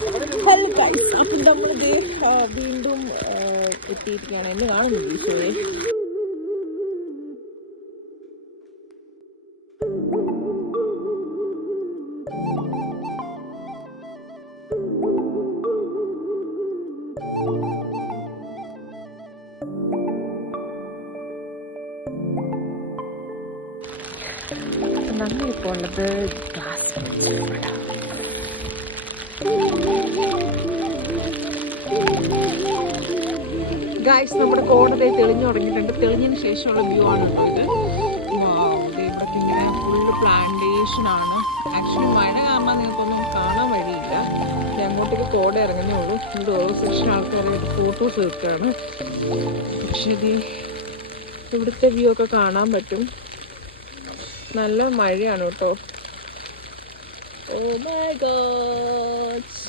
Hello guys, അപ്പം നമ്മളിത് വീണ്ടും എത്തിയിരിക്കുകയാണ്. എന്നെ കാണുന്നില്ല ഈശോയെ. അപ്പം നമ്മളിപ്പോൾ ഉള്ളത് ഗൈസ്, നമ്മുടെ കോടതി തെളിഞ്ഞു തുടങ്ങിയിട്ടുണ്ട്. തെളിഞ്ഞതിന് ശേഷമുള്ള വ്യൂ ആണ് കേട്ടോ ഇത്. ഇവിടൊക്കെ ഇങ്ങനെ ഫുള്ള് പ്ലാന്റേഷനാണ്. ആക്ച്വലി മഴ കാരണം നിങ്ങൾക്കൊന്നും കാണാൻ വഴിയില്ല. അങ്ങോട്ടേക്ക് കോട ഇറങ്ങുന്നേ ഉള്ളൂ. ഇവിടെ ഓരോ സെക്ഷൻ ആൾക്കാരായിട്ട് ഫോട്ടോസ് എടുക്കുകയാണ്. പക്ഷേ ഇവിടുത്തെ വ്യൂ ഒക്കെ കാണാൻ പറ്റും. നല്ല മഴയാണ് കേട്ടോ. Oh my God.